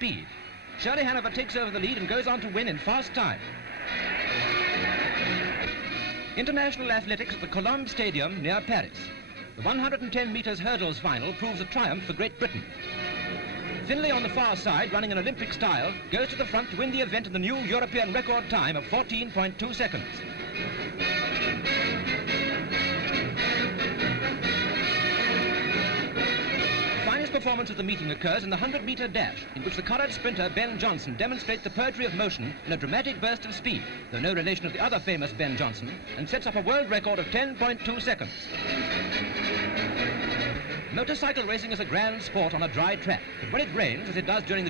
speed. Shirley Hanover takes over the lead and goes on to win in fast time. International athletics at the Colombe Stadium near Paris. The 110 metres hurdles final proves a triumph for Great Britain. Finlay on the far side, running in Olympic style, goes to the front to win the event in the new European record time of 14.2 seconds. The finest performance of the meeting occurs in the 100-metre dash, in which the coloured sprinter Ben Johnson demonstrates the poetry of motion in a dramatic burst of speed, though no relation of the other famous Ben Johnson, and sets up a world record of 10.2 seconds. Motorcycle racing is a grand sport on a dry track, but when it rains, as it does during the